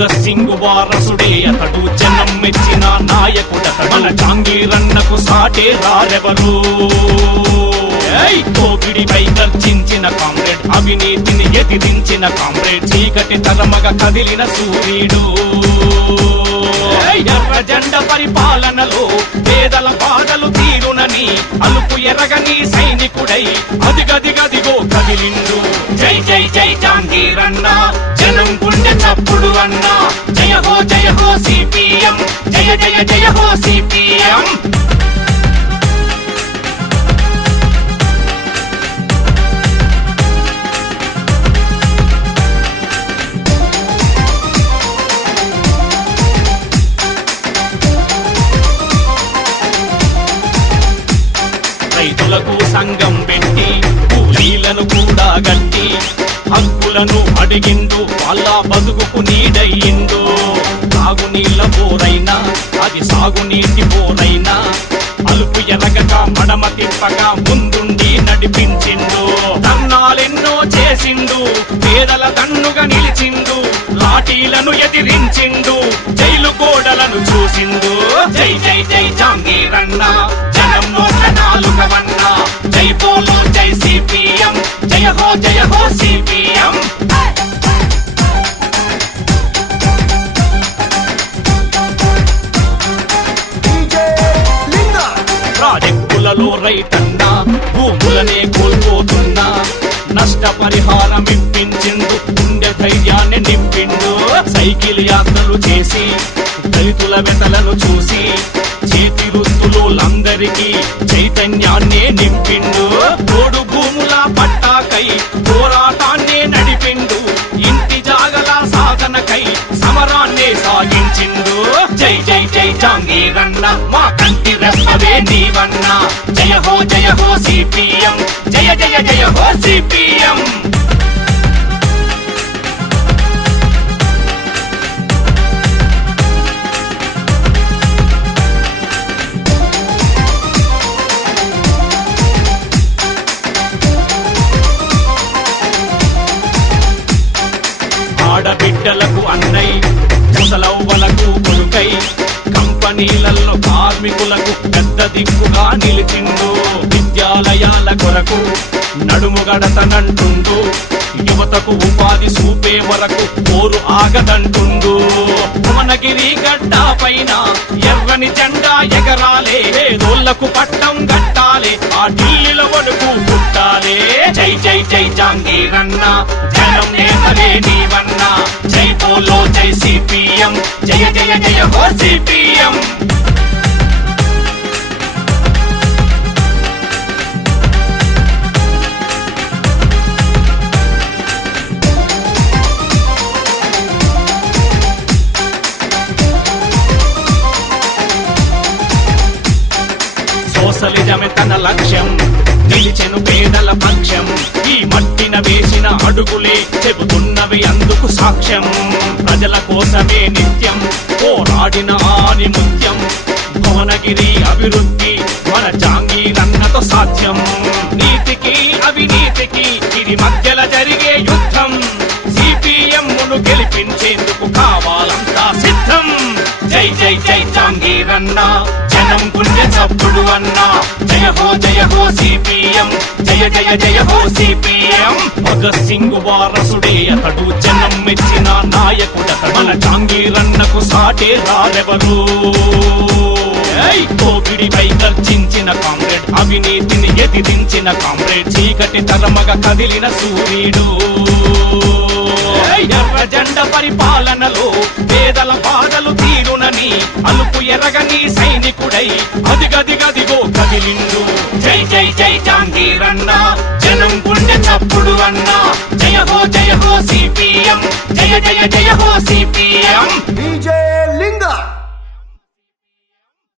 భగత్ సింగ్ వారసుడే అతడు జనం మెచ్చిన నాయకుడతడు మన జాంగీరన్నకు సాటే రారెవరు ఏయ్! కోవిడిపై గర్జించిన కామ్రేడ్ అవినీతిని ఎదిరించిన కామ్రేడ్ చీకటి తరమగ కదిలిన సూర్యుడు జండ పరిపాలనలో పేదల బాధలు తీరునని అలుపు ఎరగని సైనికుడై అదిగదిగదిగో కదిలిండు. జై జై జై జాంగీరన్న జనం గుండె చప్పుడు అన్నా. జయ హో జయ హో సిపిఎం జయ జయ జయ హో సిపిఎం హక్కులను అడిగిండు. వాళ్ళ బతుకుకు నీడయ్యిండు. సాగునీళ్ళ బోరైనా అది సాగునీటి బోరైనా. అలుపు ఎరగక మడమ తిప్పక ముందుండి నడిపించిండు. తన్నాలెన్నో చేసిండు పేదల తన్నుగా నిలిచిండు లాఠీలను ఎదిరించిండు. రైతన్నా భూములనే కోల్పోతున్నా నష్టపరిహారం ఇప్పించిండు గుండె ధైర్యాన్ని నింపిండు. సైకిల్ యాత్రలు చేసి దళితుల వెతలను చూసి చేతి వృత్తులందరికీ చైతన్యాన్నే నింపిండు. తోడు భూముల పట్టాకై పోరాటాన్నే నడిపిండు. ఇంటి జాగల సాధనకై సమరాన్నే సాగించిండు. జై జై జై జాంగీరన్న మా కంటి రెప్పవే నీవన్నా. జయ హో జయ సిపిఎం. జయ జయ జయ హో సిపిఎం. ఆడబిడ్డలకు అన్నై ముసలవ్వలకు కొడుకై కంపెనీలలో కార్మికులకు పెద్ద దిక్కుగా నిలిచిండు. విద్యాలయాల కొరకు నడుముగడతనంటుండు యువతకు ఉపాధి చూపే వరకు పోరు ఆగదంటుండు. భువనగిరి గడ్డ పైన ఎర్రని జెండా ఎగరాలే. రోళ్ళకు పట్టం కట్టాలి. ఆ ఢిల్లీల వడుకు పుట్టాలే. జై జై జై జాంగీరన్న జనం నేతలే నీవన్న. జై పోలో జై సిపిఎం. జయ జయ జయ హో సిపిఎం. తన లక్ష్యం. నిలిచెను పేదల పక్షం ఈ మట్టిన వేసిన అడుగులే చెబుతున్నవి అందుకు సాక్ష్యం. ప్రజల కోసమే నిత్యం పోరాడిన ఆని ముత్యం భువనగిరి అభివృద్ధి మన జాంగీరన్నతో సాధ్యం. నీతికి అవినీతికి ఇది మధ్యల జరిగే యుద్ధం. సిపిఎం గెలిపించేందుకు కావాలంతా సిద్ధం. జై జై జై జాంగీరన్నా. మనం గుండె చప్పుడు అన్న. జయ హో జయ హో సిపిఎం. జయ జయ జయ హో సిపిఎం. భగత్ సింగ్ వారసుడే అతడు జనం మెచ్చిన నాయకుడు మన జాంగీరన్నకు సాటే రారెవరు? ఏయ్! కోవిడిపై గర్జించిన కామ్రేడ్ అవినీతిని ఎదిరించిన కామ్రేడ్ చీకటి తరమగ కదిలిన సూర్యుడు. ఎర్ర జెండ పరిపాలనలో పేదల బాధలు తీరునని అలుపు ఎరగని సైనికుడై అదిగదిగదిగో కదిలిండు. జై జై జై జాంగీరన్న జనం గుండె తప్పుడు అన్న. జయ హో జయ హో సిపిఎం జయ జయ జయ హో సిపిఎం DJ